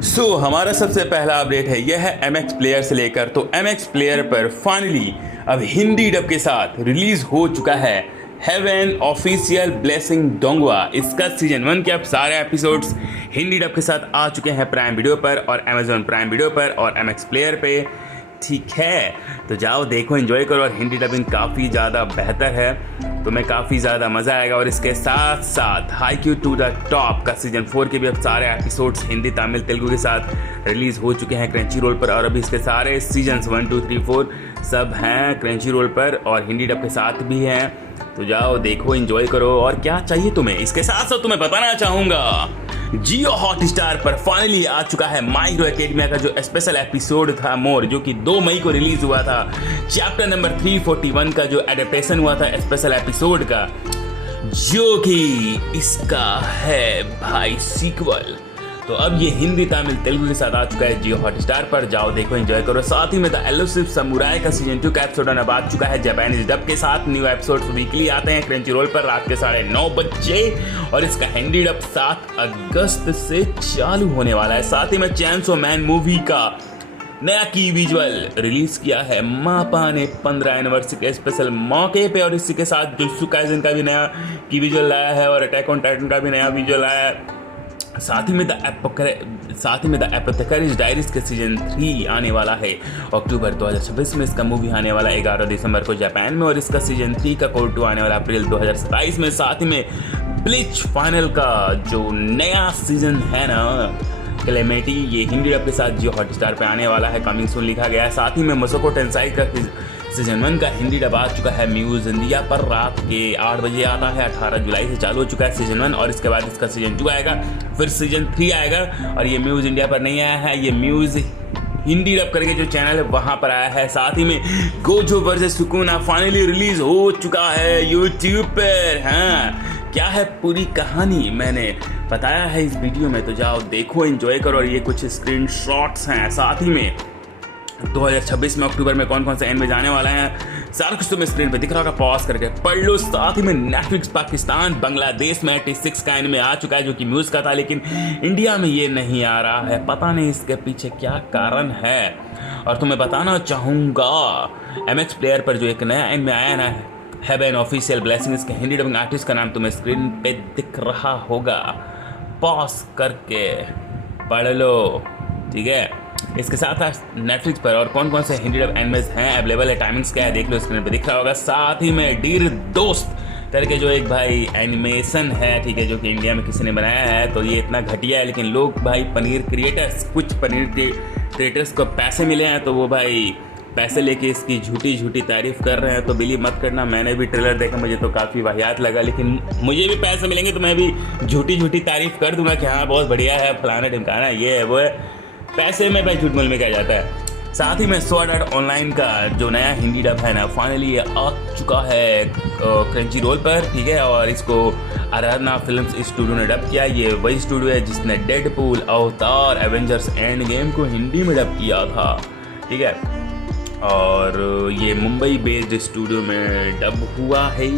हमारा सबसे पहला अपडेट है, यह है MX प्लेयर से लेकर। तो MX प्लेयर पर फाइनली अब हिंदी डब के साथ रिलीज हो चुका है हेवन ऑफिशियल ब्लेसिंग डोंगवा। इसका सीजन 1 के अब सारे एपिसोड्स हिंदी डब के साथ आ चुके हैं प्राइम वीडियो पर और अमेजोन प्राइम वीडियो पर और MX प्लेयर पे। ठीक है, तो जाओ देखो, एंजॉय करो। और हिंदी डबिंग काफ़ी ज़्यादा बेहतर है, तुम्हें काफ़ी ज़्यादा मज़ा आएगा। और इसके साथ साथ हाईक्यू टू द टॉप का सीजन 4 के भी अब सारे एपिसोड्स हिंदी, तमिल, तेलुगु के साथ रिलीज़ हो चुके हैं क्रंची रोल पर। और अभी इसके सारे सीजन्स 1, 2, 3, 4 सब हैं क्रंची रोल पर और हिंदी डब के साथ भी हैं। तो जाओ देखो, एंजॉय करो। और क्या चाहिए तुम्हें, इसके साथ साथ तुम्हें बताना चाहूँगा, जियो हॉटस्टार पर फाइनली आ चुका है माय हीरो एकेडमिया का जो स्पेशल एपिसोड था मोर, जो कि 2 मई को रिलीज हुआ था। चैप्टर नंबर 341 का जो एडेप्टेशन हुआ था स्पेशल एपिसोड का, जो कि इसका है भाई सीक्वल। तो अब ये हिंदी, तमिल, तेलुगु के साथ आ चुका है जियो हॉटस्टार पर। जाओ देखो, एंजॉय करो। साथ ही में द एलुसिव समुराई का सीजन 2 का एपिसोड अब आ चुका है जापानीज डब के साथ। न्यू एपिसोड्स वीकली आते हैं क्रंची रोल पर रात के 9:30 बजे और इसका हिंदी डब 7 अगस्त से चालू होने वाला है। साथ ही में चैंसो मैन मूवी का नया की विजुअल रिलीज किया है मापा ने 15 एनिवर्सरी के स्पेशल मौके पे। और इसी के साथ जुत्सु काइसेन का भी नया की विजुअल लाया है और अटैक ऑन टाइटन का भी नया विजुअल आया है। साथ ही में द एपोथेकेरिज डायरीज के सीजन 3 आने वाला है अक्टूबर 2026 में। इसका मूवी आने वाला 11 दिसंबर को जापान में और इसका सीजन 3 का कोड 2 आने वाला अप्रैल 2027 में। साथ ही में ब्लीच फाइनल का जो नया सीजन है ना, क्लेमेटी, ये हिंदी डब के साथ जियो हॉटस्टार पे आने वाला है, कमिंग सून लिखा गया है। साथ ही में मसोको टेंसाई का सीजन 1 का हिंदी डब आ चुका है म्यूज इंडिया पर, रात के 8 बजे आता है। 18 जुलाई से चालू हो चुका है सीजन 1 और इसके बाद इसका सीजन 2 आएगा, फिर सीजन 3 आएगा। और ये म्यूज इंडिया पर नहीं आया है, ये म्यूज हिंदी डब करके जो चैनल है वहाँ पर आया है। साथ ही में Gojo versus Sukuna finally release हो चुका है यूट्यूब पर। हाँ, क्या है पूरी कहानी मैंने बताया है इस वीडियो में, तो जाओ देखो, एंजॉय करो। और ये कुछ स्क्रीनशॉट्स हैं। साथ ही में 2026 में अक्टूबर में कौन कौन से एनिमे जाने वाला है सारा कुछ तुम्हें स्क्रीन पे दिख रहा होगा, पॉज करके पढ़ लो। साथ ही में नेटफ्लिक्स पाकिस्तान बांग्लादेश में 86 का एनिमे आ चुका है जो कि म्यूज का था, लेकिन इंडिया में ये नहीं आ रहा है। पता नहीं इसके पीछे क्या कारण है। और तुम्हें बताना चाहूँगा, MX प्लेयर पर जो एक नया एनिमे आया ना, हेवन ऑफिशियल ब्लेसिंग, इसके हिंदी डबिंग आर्टिस्ट का नाम तुम्हें स्क्रीन पे दिख रहा होगा, पॉज करके पढ़ लो, ठीक है। इसके साथ साथ नेटफ्लिक्स पर और कौन कौन से हिंदी डब एनिमेज हैं अवेलेबल है, टाइमिंग्स क्या है देख लो, स्क्रीन पे दिख रहा होगा। साथ ही में डियर दोस्त करके जो एक भाई एनिमेशन है, ठीक है, जो कि इंडिया में किसी ने बनाया है, तो ये इतना घटिया है, लेकिन लोग भाई कुछ पनीर क्रिएटर्स को पैसे मिले हैं, तो वो भाई पैसे लेके इसकी झूठी तारीफ कर रहे हैं। तो बिलीव मत करना, मैंने भी ट्रेलर देखा, मुझे तो काफ़ी वाहियात लगा, लेकिन मुझे भी पैसे मिलेंगे तो मैं भी झूठी तारीफ कर दूंगा कि हाँ बहुत बढ़िया है, फलाना ढिमकाना, ये है वो है। पैसे में भाई झूठ मूल में कहा जाता है। साथ ही में स्वॉर्ड आर्ट ऑनलाइन का जो नया हिंदी डब है ना, फाइनली आ चुका है क्रंची रोल पर, ठीक है। और इसको आराधना फिल्म्स स्टूडियो ने डब किया। ये वही स्टूडियो है जिसने डेडपूल, अवतार, एवेंजर्स एंड गेम को हिंदी में डब किया था, ठीक है। और ये मुंबई बेस्ड स्टूडियो में डब हुआ है,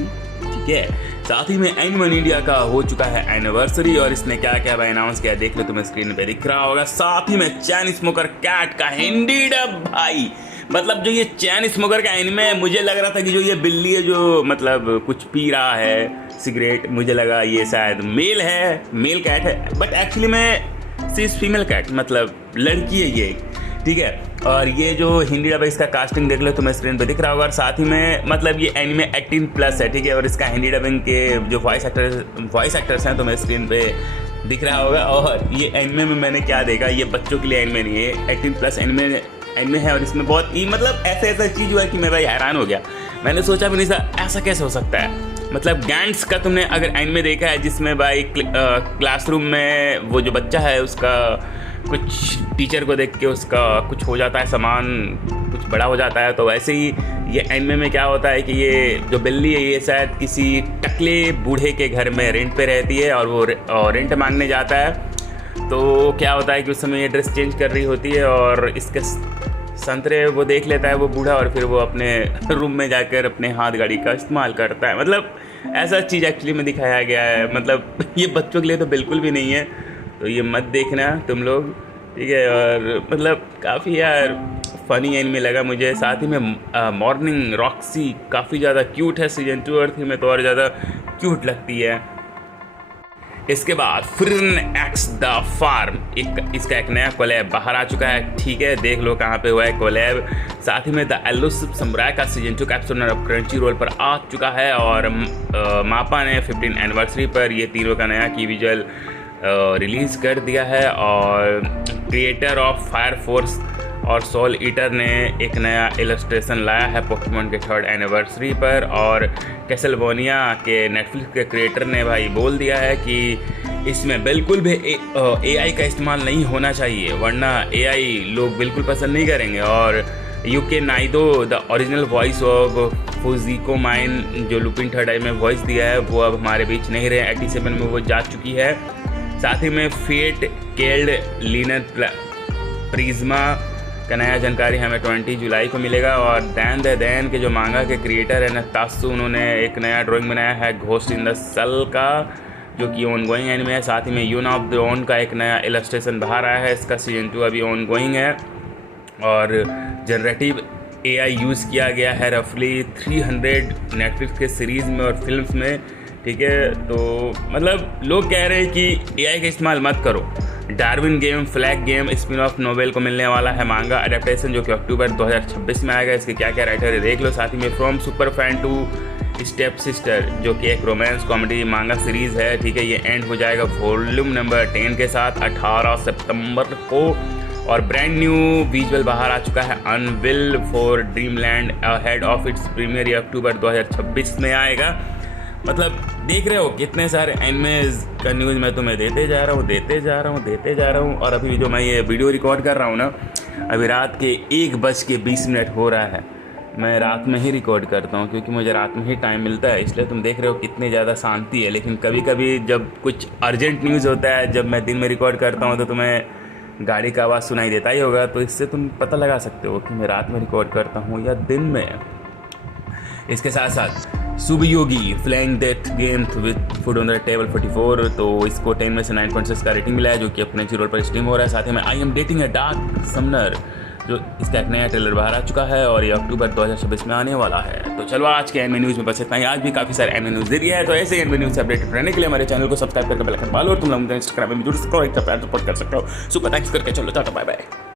ठीक है। साथ ही में एनिमल इंडिया का हो चुका है एनिवर्सरी और इसने क्या क्या भाई अनाउंस किया देख लो, तुम्हें स्क्रीन पे दिख रहा होगा। साथ ही में चैन स्मोकर कैट का हिंदी डब भाई, मतलब जो ये चैन स्मोकर का एनिमे है, मुझे लग रहा था कि जो ये बिल्ली है जो मतलब कुछ पी रहा है सिगरेट, मुझे लगा ये शायद मेल कैट है, बट एक्चुअली में सी इज फीमेल कैट, मतलब लड़की है ये, ठीक है। और ये जो हिंदी डब है इसका कास्टिंग देख लो, तुम्हें स्क्रीन पे दिख रहा होगा। और साथ ही में मतलब ये एनिमे 18+ है, ठीक है। और इसका हिंदी डबिंग के जो वॉइस एक्टर्स हैं तुम्हें स्क्रीन पे दिख रहा होगा। और ये एनिमे में मैंने क्या देखा, ये बच्चों के लिए एनिमे नहीं है, 18+ एनिमे है। और इसमें बहुत ही मतलब ऐसा चीज़ हुआ कि मैं भाई हैरान हो गया। मैंने सोचा भी नहीं था ऐसा कैसे हो सकता है। मतलब गैंग्स का तुमने अगर एनिमे देखा है जिसमें भाई क्लासरूम में वो जो बच्चा है उसका कुछ टीचर को देख के उसका कुछ हो जाता है, सामान कुछ बड़ा हो जाता है, तो वैसे ही ये एनिमे में क्या होता है कि ये जो बिल्ली है ये शायद किसी टकले बूढ़े के घर में रेंट पे रहती है और वो रेंट मांगने जाता है। तो क्या होता है कि उस समय ये ड्रेस चेंज कर रही होती है और इसके संतरे वो देख लेता है वो बूढ़ा और फिर वो अपने रूम में जाकर अपने हाथ गाड़ी का इस्तेमाल करता है। मतलब ऐसा चीज़ एक्चुअली में दिखाया गया है। मतलब ये बच्चों के लिए तो बिल्कुल भी नहीं है, तो ये मत देखना तुम लोग, ठीक है। और मतलब काफ़ी यार फ़नी एनिमे लगा मुझे। साथ ही में मॉर्निंग रॉक्सी काफ़ी ज़्यादा क्यूट है सीजन 2 और 3 में, तो और ज़्यादा क्यूट लगती है। इसके बाद फ्रिन एक्स द फार्म, इसका एक नया कोलैब बाहर आ चुका है। ठीक है, देख लो कहाँ पे हुआ है कोलैब। साथ ही में द एलुसिव समुराई का सीजन 2 का एपिसोड अब क्रंची रोल पर आ चुका है और मापा ने 15 एनिवर्सरी पर ये तीनों का नया की विजुअल रिलीज़ कर दिया है। और क्रिएटर ऑफ फायर फोर्स और सोल ईटर ने एक नया इलस्ट्रेशन लाया है पोकेमॉन के 3rd एनिवर्सरी पर। और कैसलवेनिया के नेटफ्लिक्स के क्रिएटर ने भाई बोल दिया है कि इसमें बिल्कुल भी एआई का इस्तेमाल नहीं होना चाहिए, वरना एआई लोग बिल्कुल पसंद नहीं करेंगे। और यूके नाइडो the original voice of Fujiko Mine जो लुपिन 3rd आई में वॉइस दिया है वो अब हमारे बीच नहीं रहे, 87 में वो जा चुकी है। साथ ही में फेट केल्ड लीनर प्रिज्मा का नया जानकारी हमें 20 जुलाई को मिलेगा। और दैन द दैन के जो मांगा के क्रिएटर है नतासु, उन्होंने एक नया ड्राइंग बनाया है घोस्ट इन द सल का, जो कि ऑन गोइंग एनिमे है। साथ ही में यून ऑफ द ओन का एक नया इलस्ट्रेशन बाहर आया है, इसका सीजन 2 अभी ऑन गोइंग है। और जनरेटिव एआई यूज़ किया गया है रफली 300 नेटफ्लिक्स के सीरीज़ में और फिल्म्स में। ठीक है, तो मतलब लोग कह रहे हैं कि एआई का इस्तेमाल मत करो। Darwin game flag game spin off novel को मिलने वाला है मांगा अडेप्टेशन, जो कि अक्टूबर 2026 में आएगा। इसके क्या क्या राइटर है देख लो। साथ ही में from super fan to step sister, जो कि एक रोमांस कॉमेडी मांगा सीरीज़ है। ठीक है, ये एंड हो जाएगा वॉल्यूम नंबर 10 के साथ 18 सितंबर को। और ब्रांड न्यू विजुअल बाहर आ चुका है anvil for Dreamland head of its premiere, ये अक्टूबर 2026 में आएगा। मतलब देख रहे हो कितने सारे एनिमेज का न्यूज़ मैं तुम्हें देते जा रहा हूँ। और अभी जो मैं ये वीडियो रिकॉर्ड कर रहा हूँ ना, अभी रात के 1:20 हो रहा है। मैं रात में ही रिकॉर्ड करता हूँ क्योंकि मुझे रात में ही टाइम मिलता है, इसलिए तुम देख रहे हो कितनी ज़्यादा शांति है। लेकिन कभी कभी जब कुछ अर्जेंट न्यूज़ होता है, जब मैं दिन में रिकॉर्ड करता हूँ, तो तुम्हें गाड़ी का आवाज़ सुनाई देता ही होगा। तो इससे तुम पता लगा सकते हो कि मैं रात में रिकॉर्ड करता हूँ या दिन में। इसके साथ साथ सुबयोगी flying death game with food on the table 44, तो इसको 10 में से 9.6 का रेटिंग मिला है, जो कि अपने जीरो पर स्ट्रीम हो रहा है। साथ ही में I am dating a dark Sumner, जो इसका एक नया ट्रेलर बाहर आ चुका है और ये अक्टूबर 2026 में आने वाला है। तो चलो आज के एनिमे न्यूज़ में बस इतना ही। आज भी काफ़ी सारे एनिमे न्यूज़ दे दिया है, तो ऐसे एनिमे न्यूज़ से अपडेटेड रहने के लिए हमारे चैनल को सब्सक्राइब करके बेल आइकन दबा लो और तुम लोग इंस्टाग्राम में जुड़ सकते हो, एक प्यार सपोर्ट कर सकते हो। सुपर थैंक्स करके चलो टाटा बाय बाय।